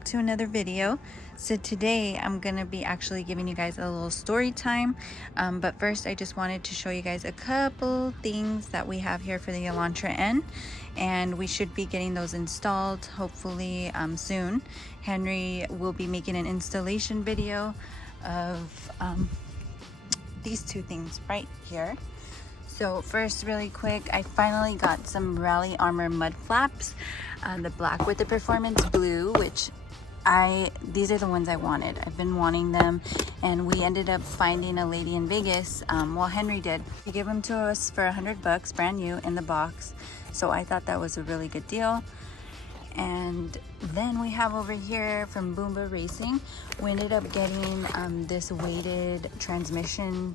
back to another video. So today I'm gonna be actually giving you guys a little story time, but first I just wanted to show you guys a couple things that we have here for the Elantra N, and we should be getting those installed hopefully soon. Henry will be making an installation video of these two things right here. So first, really quick, I finally got some Rally Armor mud flaps, the black with the performance blue, which these are the ones I wanted. I've been wanting them, and we ended up finding a lady in Vegas. Well, Henry did. He gave them to us for $100, brand new in the box. So I thought that was a really good deal. And then we have over here from Boomba Racing, we ended up getting this weighted transmission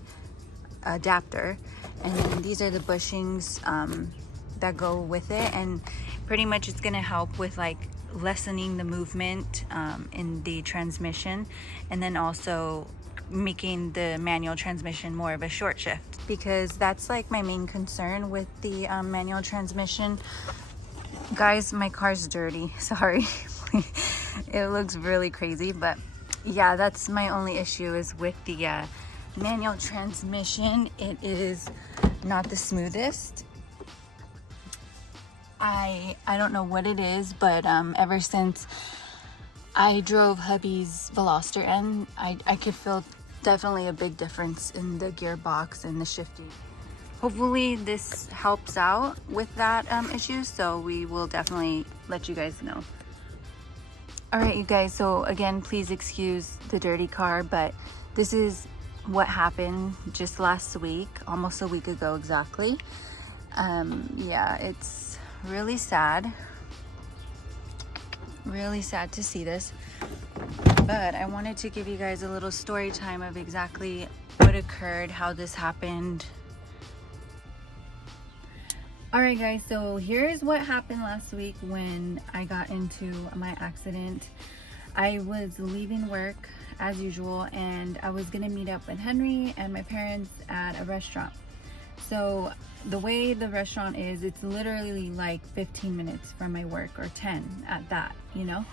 adapter, and then these are the bushings that go with it, and pretty much it's gonna help with like lessening the movement in the transmission, and then also making the manual transmission more of a short shift, because that's like my main concern with the manual transmission. Guys, my car's dirty, sorry. It looks really crazy, but yeah, that's my only issue is with the manual transmission. It is not the smoothest. I don't know what it is, but ever since I drove hubby's Velossatech N, I could feel definitely a big difference in the gearbox and the shifting. Hopefully this helps out with that issue, so we will definitely let you guys know. All right, you guys, so again, please excuse the dirty car, but this is what happened just last week, almost a week ago exactly. Yeah, it's really sad to see this, but I wanted to give you guys a little story time of exactly what occurred, how this happened. All right, guys, so here's what happened last week when I got into my accident. I was leaving work as usual, and I was gonna meet up with Henry and my parents at a restaurant. So the way the restaurant is, it's literally like 15 minutes from my work, or 10 at that, you know?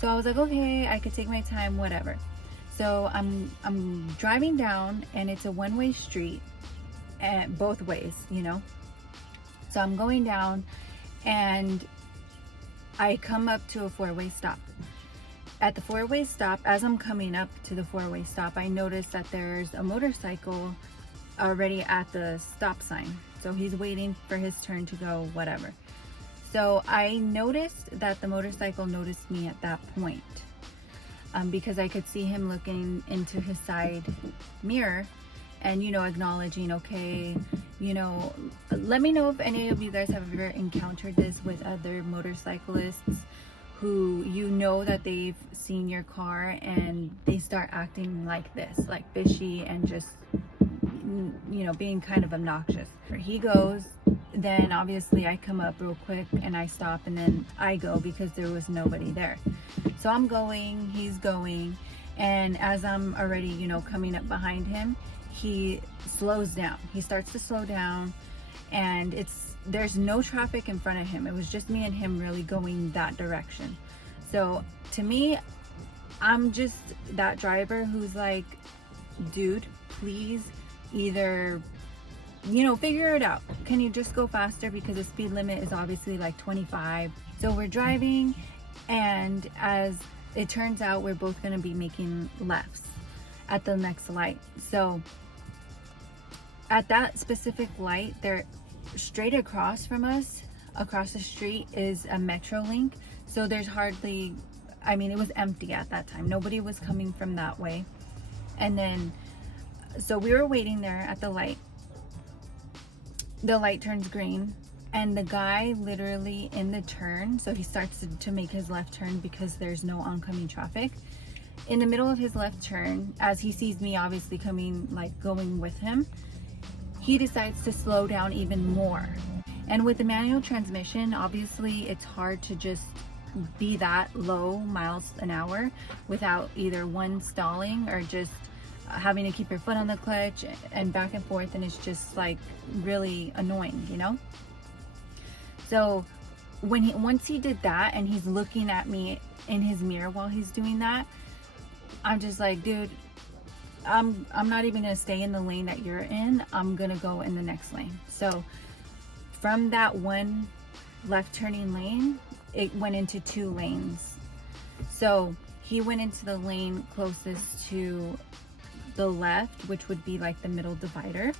So I was like, okay, I could take my time, whatever. So I'm driving down, and it's a one-way street, and both ways, you know? So I'm going down, and I come up to a four-way stop. At the four-way stop, as I'm coming up to the four-way stop, I noticed that there's a motorcycle already at the stop sign. So he's waiting for his turn to go, whatever. So I noticed that the motorcycle noticed me at that point, because I could see him looking into his side mirror and, you know, acknowledging, okay, you know, let me know if any of you guys have ever encountered this with other motorcyclists who, you know, that they've seen your car and they start acting like this, like fishy and just, you know, being kind of obnoxious. He goes, then obviously I come up real quick and I stop, and then I go because there was nobody there. So I'm going, he's going, and as I'm already, you know, coming up behind him, he slows down. He starts to slow down, and there's no traffic in front of him. It was just me and him really going that direction. So to me, I'm just that driver who's like, dude, please either, you know, figure it out. Can you just go faster? Because the speed limit is obviously like 25. So we're driving, and as it turns out, we're both going to be making lefts at the next light. So at that specific light, there, straight across from us, across the street, is a Metrolink. So there's hardly, I mean, it was empty at that time. Nobody was coming from that way. And then, so we were waiting there at the light. The light turns green, and the guy literally in the turn, so he starts to make his left turn because there's no oncoming traffic. In the middle of his left turn, as he sees me obviously coming, like going with him, he decides to slow down even more. And with the manual transmission, obviously it's hard to just be that low miles an hour without either one, stalling, or just having to keep your foot on the clutch and back and forth, and it's just like really annoying, you know? So once he did that and he's looking at me in his mirror while he's doing that, I'm just like, dude, I'm not even gonna stay in the lane that you're in. I'm gonna go in the next lane. So from that one left turning lane, it went into 2 lanes. So he went into the lane closest to the left, which would be like the middle divider.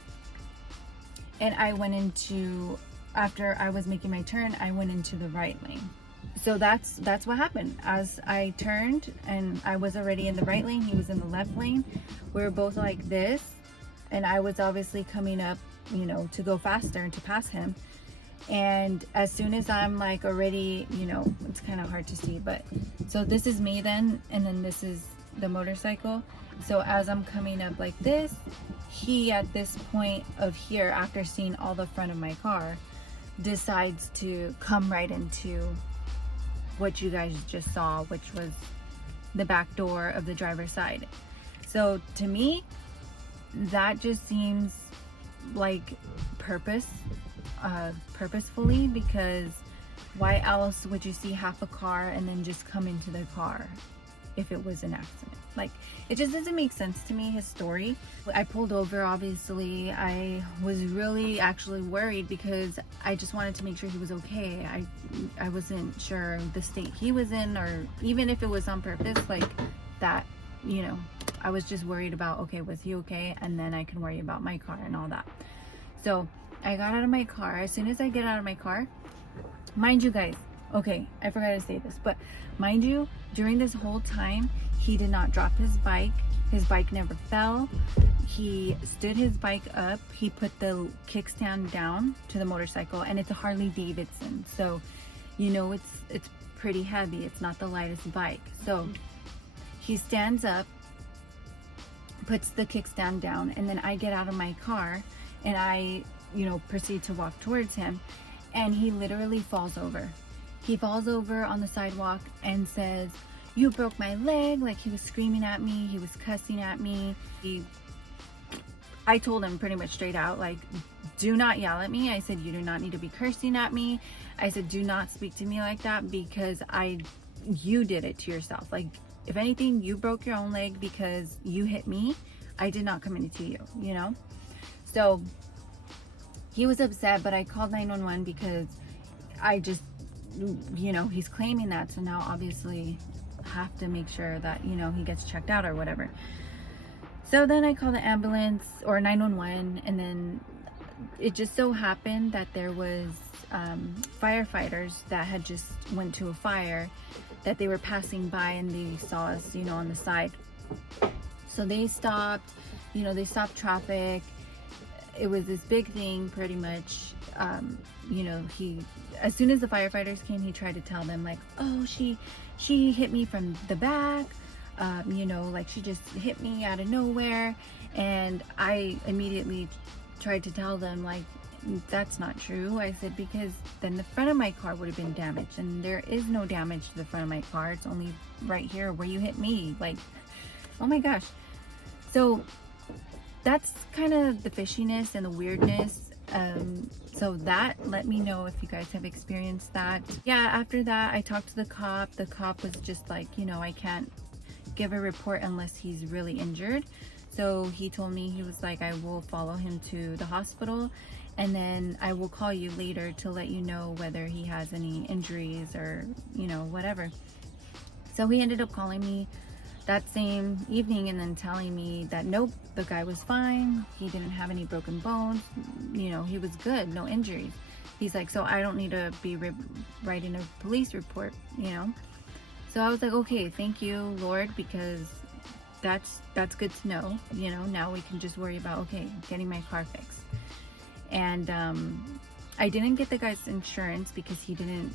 And I went into, after I was making my turn, I went into the right lane. So that's what happened. As I turned and I was already in the right lane, he was in the left lane. We were both like this, and I was obviously coming up, you know, to go faster and to pass him. And as soon as I'm like already, you know, it's kind of hard to see, but so this is me then, and then this is the motorcycle. So as I'm coming up like this, he at this point of here, after seeing all the front of my car, decides to come right into what you guys just saw, which was the back door of the driver's side. So to me, that just seems like purposefully, because why else would you see half a car and then just come into the car if it was an accident? Like, it just doesn't make sense to me, his story. I pulled over, obviously. I was really actually worried because I just wanted to make sure he was okay. I wasn't sure the state he was in, or even if it was on purpose, like that, you know, I was just worried about, okay, was he okay? And then I can worry about my car and all that. So I got out of my car. As soon as I get out of my car, mind you guys, okay, I forgot to say this, but mind you, during this whole time, he did not drop his bike. His bike never fell. He stood his bike up. He put the kickstand down to the motorcycle, and it's a Harley Davidson. So, you know, it's pretty heavy. It's not the lightest bike. So he stands up, puts the kickstand down, and then I get out of my car and I, you know, proceed to walk towards him, and he literally falls over. He falls over on the sidewalk and says, "You broke my leg." Like, he was screaming at me, he was cussing at me. I told him pretty much straight out, like, do not yell at me. I said, you do not need to be cursing at me. I said, do not speak to me like that, because you did it to yourself. Like, if anything, you broke your own leg because you hit me. I did not come into you, you know? So he was upset, but I called 911 because I just, you know, he's claiming that. So now obviously have to make sure that, you know, he gets checked out or whatever. So then I called the ambulance, or 911, and then it just so happened that there was firefighters that had just went to a fire, that they were passing by and they saw us, you know, on the side. So they stopped, you know, they stopped traffic. It was this big thing, pretty much. You know, as soon as the firefighters came, he tried to tell them, like, oh, she hit me from the back, you know, like, she just hit me out of nowhere. And I immediately tried to tell them, like, that's not true. I said, because then the front of my car would have been damaged, and there is no damage to the front of my car. It's only right here where you hit me. Like, oh my gosh. So that's kind of the fishiness and the weirdness. So that, let me know if you guys have experienced that. Yeah, after that, I talked to the cop. The cop was just like, you know, I can't give a report unless he's really injured. So he told me, he was like, I will follow him to the hospital, and then I will call you later to let you know whether he has any injuries or, you know, whatever. So he ended up calling me that same evening and then telling me that nope, the guy was fine. He didn't have any broken bones. You know, he was good, no injuries. He's like, so I don't need to be writing a police report, you know? So I was like, okay, thank you, Lord, because that's good to know. You know, now we can just worry about, okay, getting my car fixed. And I didn't get the guy's insurance because he didn't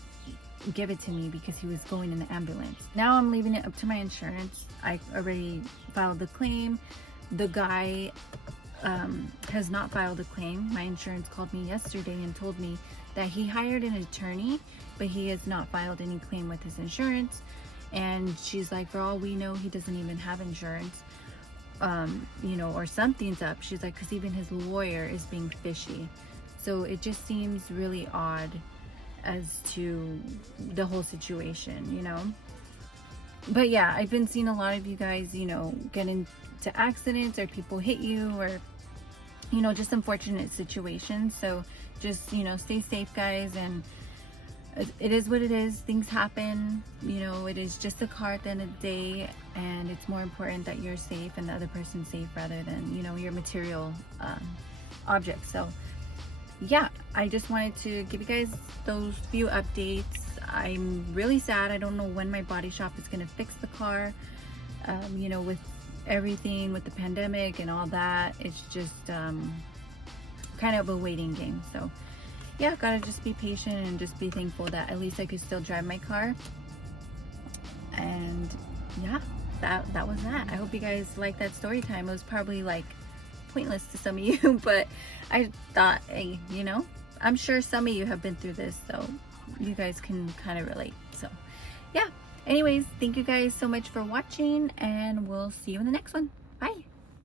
give it to me because he was going in the ambulance. Now I'm leaving it up to my insurance. I already filed the claim. The guy has not filed a claim. My insurance called me yesterday and told me that he hired an attorney, but he has not filed any claim with his insurance. And she's like, for all we know, he doesn't even have insurance, you know, or something's up. She's like, because even his lawyer is being fishy. So it just seems really odd. as to the whole situation, you know. But yeah, I've been seeing a lot of you guys, you know, get into accidents, or people hit you, or, you know, just unfortunate situations. So just, you know, stay safe, guys. And it is what it is. Things happen, you know. It is just a car at the end of the day, and it's more important that you're safe and the other person's safe rather than, you know, your material objects. So yeah, I just wanted to give you guys those few updates. I'm really sad. I don't know when my body shop is going to fix the car. You know, with everything, with the pandemic and all that, it's just kind of a waiting game. So yeah, gotta just be patient and just be thankful that at least I could still drive my car. And yeah, that was that. I hope you guys liked that story time. It was probably like pointless to some of you, but I thought, hey, you know, I'm sure some of you have been through this, so you guys can kind of relate. So yeah, anyways, thank you guys so much for watching, and we'll see you in the next one. Bye.